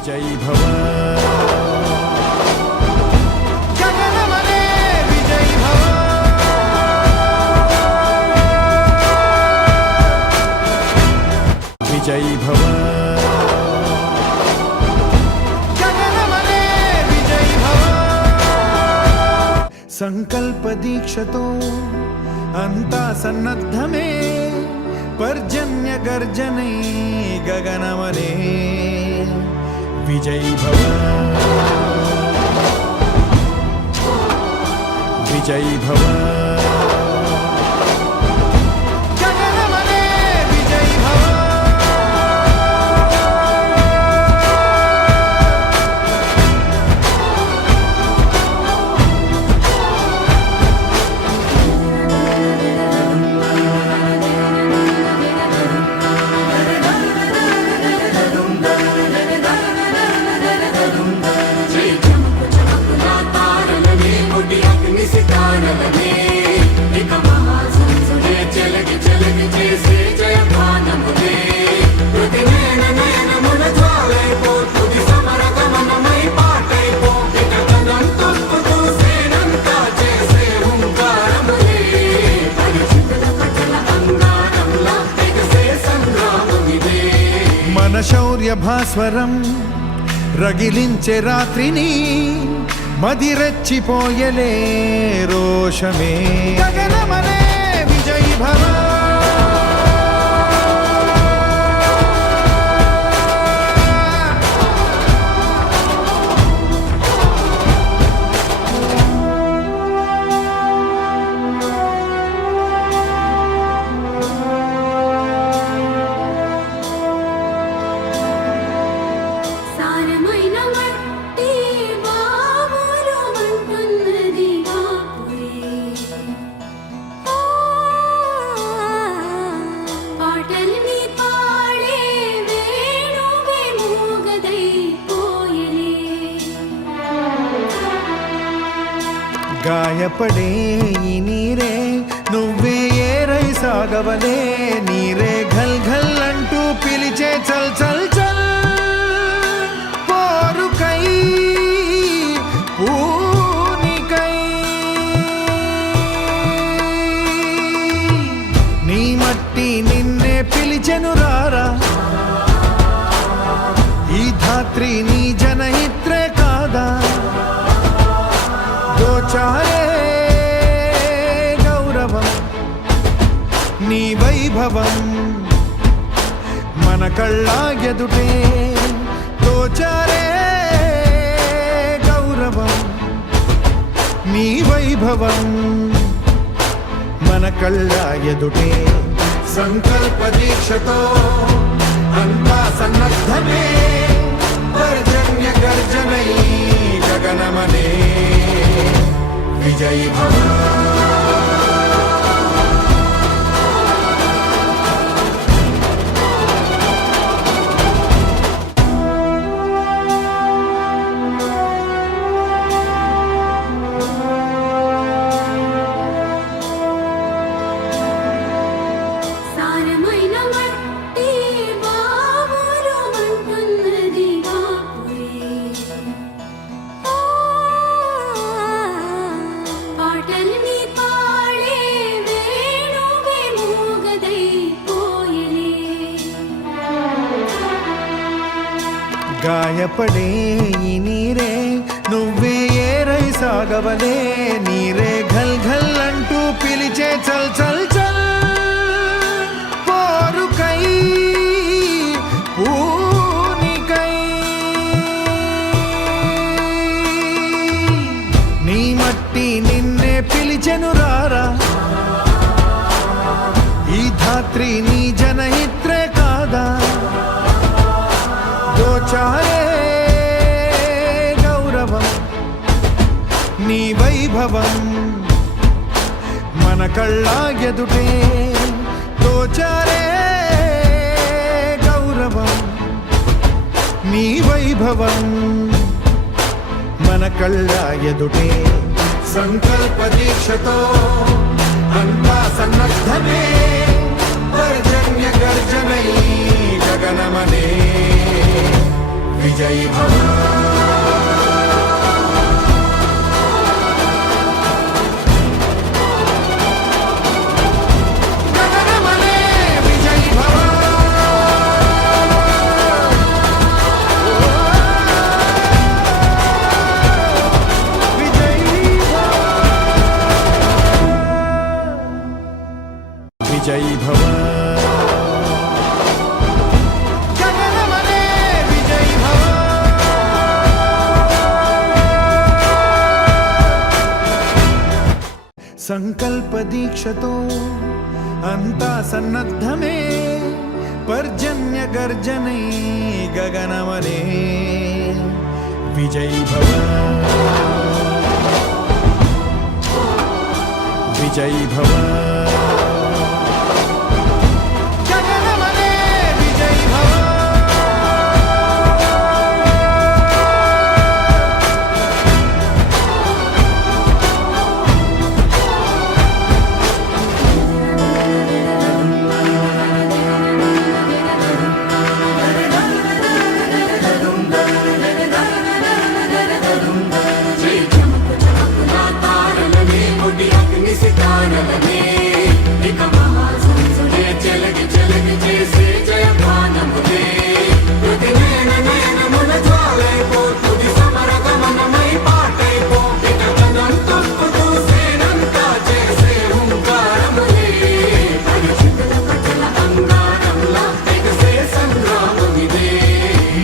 विजयी भव गगनमने विजयी भव विजयी भव गगनमने विजयी भव संकल्प दीक्षतो अंता सन्नद्धमे पर्जन्य गर्जने गगनमने विजयी भव विजयी भव गगनमने विजयी भव శౌర్య భాస్వరం రగిలించే రాత్రిని మదిరెచ్చిపోయలే రోషమే గగనమనే విజయీ భవ గాయపడే ఈ నీరే నువ్వే ఏరై సాగవలే నీరే ఘల్ ఘల్ అంటూ పిలిచే చల్ చల్ చల్ పోరుకై పూనికై నీ మట్టి నిన్నే పిలిచెను రారా ఈ ధాత్రి నీ జనహిత్రే కాదా దోచారే గౌరవం నీ వైభవం మన కళ్ళ ఎదుటే దోచారే గౌరవం నీ వైభవం మన కళ్ళ ఎదుటే సంకల్ప దీక్షతో అంతా సన్నద్ధమే పర్జన్య గర్జనై గగనమనే विजयी भव గాయపడే ఈ నీరే నువ్వే ఏరై సాగవలే నీరే ఘల్ ఘల్ అంటూ పిలిచే చల్ చల్ చల్ పోరుకై పూనికై నీ మట్టి నిన్నే పిలిచెను రారా ఈ ధాత్రి నీ జనహిత్రే కాదా దోచారే గౌరవం నీ వైభవం మన కళ్ళ ఎదుటే దోచారే గౌరవం నీ వైభవం మన కళ్ళ ఎదుటే సంకల్ప దీక్షతో అంతా సన్నద్ధమే పర్జన్య గర్జనై గగనమనే విజయీ భవ గగనమనే విజయీ భవ విజయీ భవ గగనమనే విజయీ భవ సంకల్ప దీక్షతో అంతా సన్నద్ధమే పర్జన్య గర్జనై గగనమనే విజయీ భవ విజయీ భవ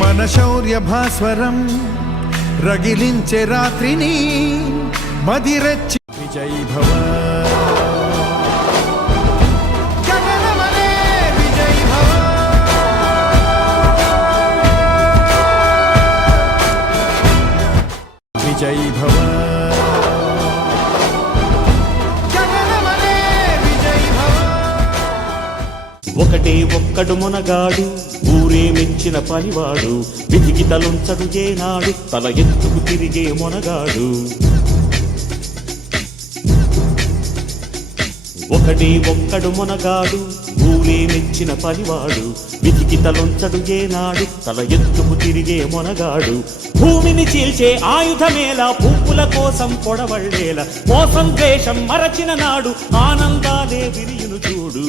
మన శౌర్య భాస్వరం రగిలించే రాత్రిని మదిరెచ్చి విజయీ భవ గగనమనే విజయీ భవ విజయీ భవ గగనమనే విజయీ భవ ఒకటే ఒక్కడు మునగాడు ఊరే మెచ్చిన పనివాడు విధికి తలుంచడు ఏనాడు తల ఎత్తుకు తిరిగే మొనగాడు ఒకటే ఒక్కడు మునగాడు ఊరే మెచ్చిన పనివాడు విధికి తలుంచడు ఏనాడు తల ఎత్తుకు తిరిగే మొనగాడు భూమిని చీల్చే ఆయుధమేలా పువ్వుల కోసం పొడవళ్ళేలా మోసం ద్వేషం మరచిన నాడు ఆనందాలే విరియును చూడు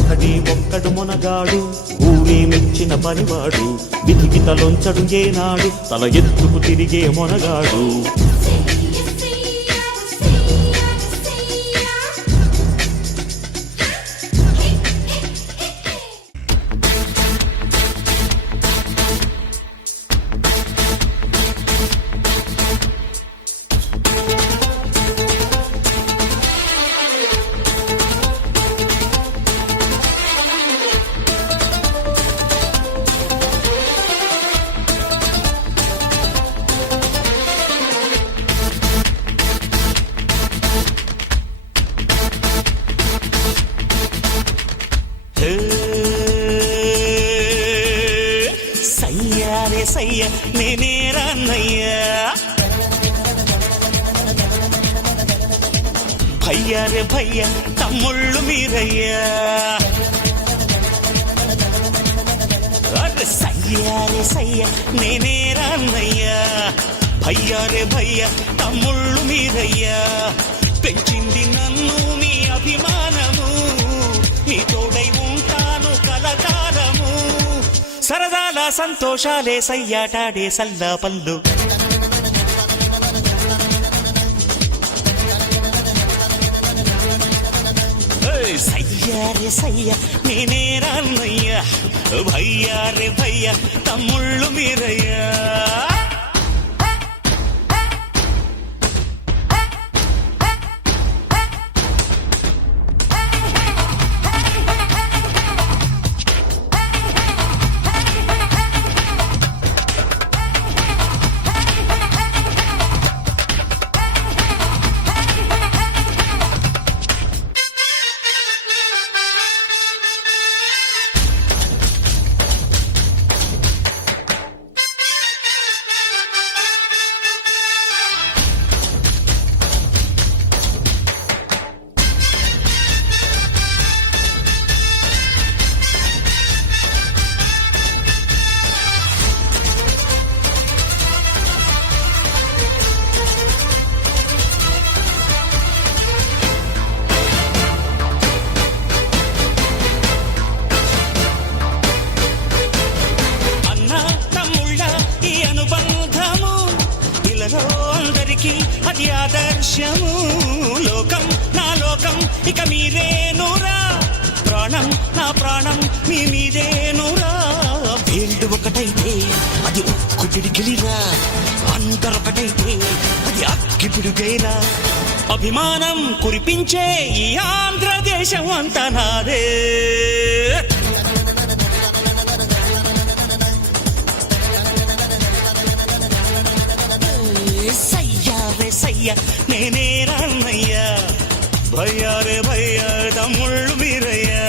ఒకటి ఒక్కడు మొనగాడు ఊరే మెచ్చిన పనివాడు విధికి తలొంచడు ఏనాడు తల ఎత్తుకు తిరిగే మొనగాడు సయ్యారే సయ్య నేనేరన్నయ్యా భయ్యారే భయ్య తమ్ముళ్ళు మీరయ్యా సయ్యారే సయ్య నేనేరన్నయ్యా భయ్యారే భయ్య తమ్ముళ్ళు మీరయ్యా పెంచింది నన్ను మీ అభిమానము నీ తోడై ఉంటాను కలకాలము సరదాల సంతోషాలే సయ్యాటాడే సల్లా పల్లు సయ్యారే సయ్య నేనే రాన్నయ్యా భయ్యారే భయ్య తమ్ముళ్ళు మీరయ్యా అందరికీ అది ఆదర్శము. లోకం నా లోకం ఇక మీరేనురా, ప్రాణం నా ప్రాణం మీ మీదేనురా. వేళ్ళు ఒకటైతే అది ఉక్కు పిడికిలిరా, అందరొకటైతే అది అక్కి పిడుగైరా. అభిమానం కురిపించే ఈ ఆంధ్రదేశం అంతా నాదే. సయ్యా రే సయ్యా నేనే రాన్నయ్యా, భయ్యా రే భయ్యా తమ్ముళ్ళు మీరయ్యా.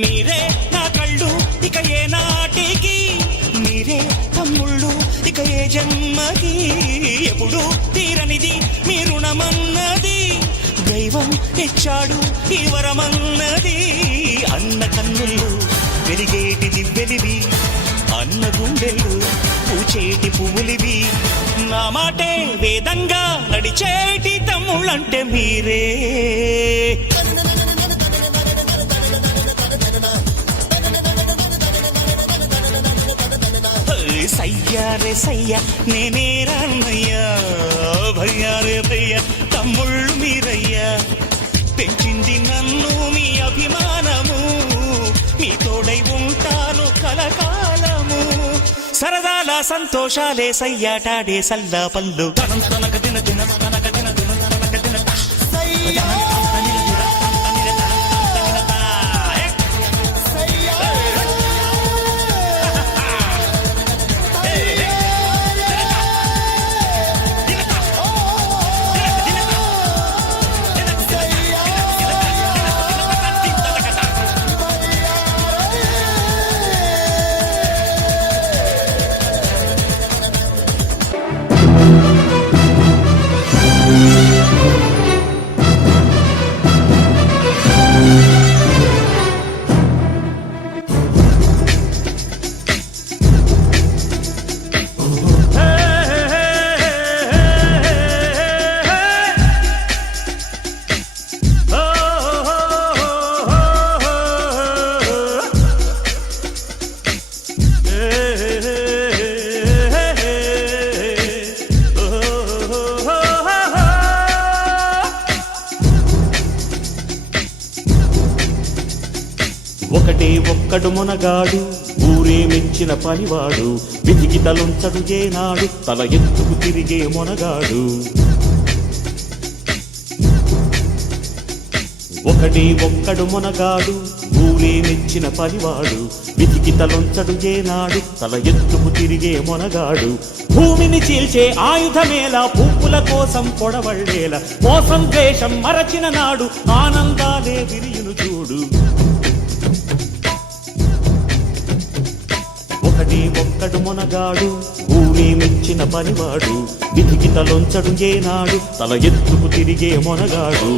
మీరే నా కళ్ళు ఇక ఏ నాటికి, మీరే తమ్ముళ్ళు ఇక ఏ జన్మకి. ఎప్పుడు తీరనిది మీ రుణమన్నది, దైవం ఇచ్చాడు ఈ వరమన్నది. అన్న కన్నులు వెలిగేటి దివ్వెలివి, అన్న గుండెలు పూచేటి పువ్వులివి. నా మాటే వేదంగా నడిచేటి తమ్ముళ్ళంటే మీరే. సయ్యా రే సయ్యా నేనే రాన్నయ్యా, భయ్యా రే భయ్యా తమ్ముళ్ళు మీరయ్యా. పెంచింది నన్ను మీ అభిమానము, మీ తోడై ఉంటాను కలకాలము. సరదాల సంతోషాలే సయ్యాటాడే సల్లా పల్లు తనం తనక దిన దిన తనక దిన దిన తనక దిన సయ్యా. ఒకటే ఒక్కడు మొనగాడు, ఊరే మెచ్చిన పనివాడు, విధికి తలుంచడు ఏనాడు, తల ఎత్తుకు తిరిగే మొనగాడు. ఒకటే ఒక్కడు మొనగాడు, ఊరే మెచ్చిన పనివాడు, విధికి తలొంచడు ఏనాడు, తల ఎత్తుకు తిరిగే మొనగాడు. భూమిని చీల్చే ఆయుధమేలా, పువ్వుల కోసం పొడవళ్ళేలా, మోసం ద్వేషం మరచిన నాడు ఆనందాలే విరియును చూడు. ఒకటే ఒక్కడు మొనగాడు, ఊరే మెచ్చిన పనివాడు, విధికి తలొంచడు ఏనాడు, తల ఎత్తుకు తిరిగే మొనగాడు.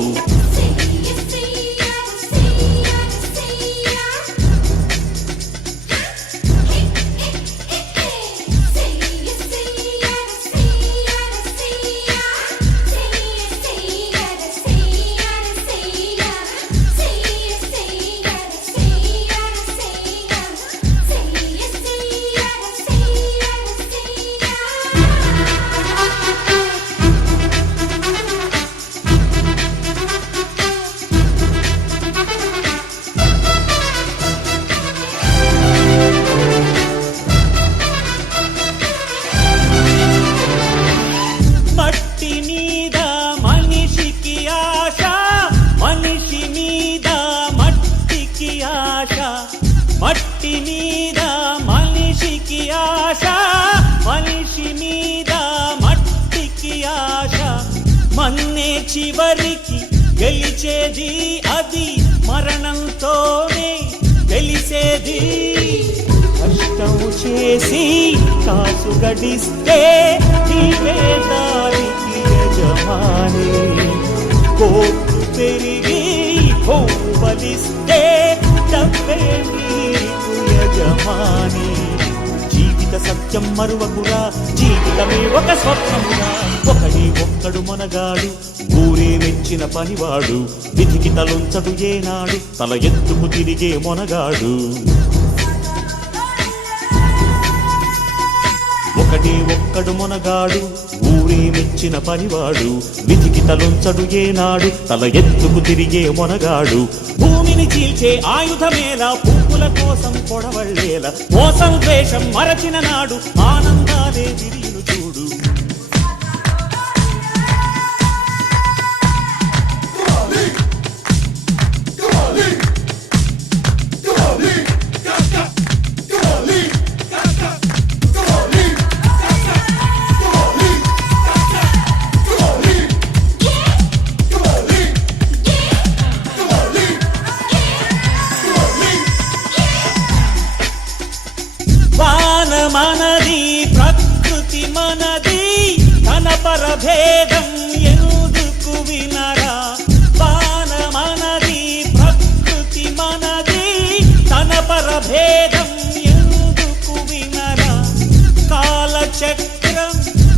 మట్టి మీద మనిషికి ఆశ, మనిషి మీద మన్నే చివరికి గెలిచేది అది మరణంతోనే తెలిసేది కష్టం చేసి కాసు గడిస్తే నీవే దానికి యజమాని కోర్టు పెరిగి హోము బలిస్తే డబ్బే నీకు యజమాని జీవిత సత్యం మరువకురా జీవితమే ఒక స్వప్నమురా ఒకడి ఒక్కడు మనగాడు ఊరే మెచ్చిన పనివాడు విధికి తలొంచడు ఏనాడు తల ఎత్తుకు తిరిగే మొనగాడు ఒకడే ఒక్కడు మొనగాడు ఊరే మెచ్చిన పనివాడు విధికి తలొంచడు ఏనాడు తల ఎత్తుకు తిరిగే మొనగాడు భూమిని చీల్చే ఆయుధమేలా పువ్వుల కోసం పొడవళ్ళేలా మోసం ద్వేషం మరచిన నాడు ఆనందాలే విరియును చూడు వాన మనది ప్రకృతి మనది తన పరభేదం ఎందుకు వినరా వాన మనది ప్రకృతి మనది తన పరభేదం ఎందుకు వినరా కాలచక్రం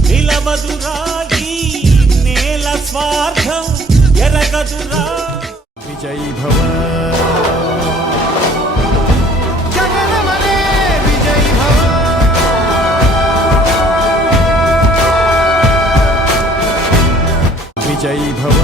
నిలవదురా ఈ నేల స్వార్థం ఎరగదురా విజయీ భవ జగన్మనే విజయీ భవ విజయీ భవ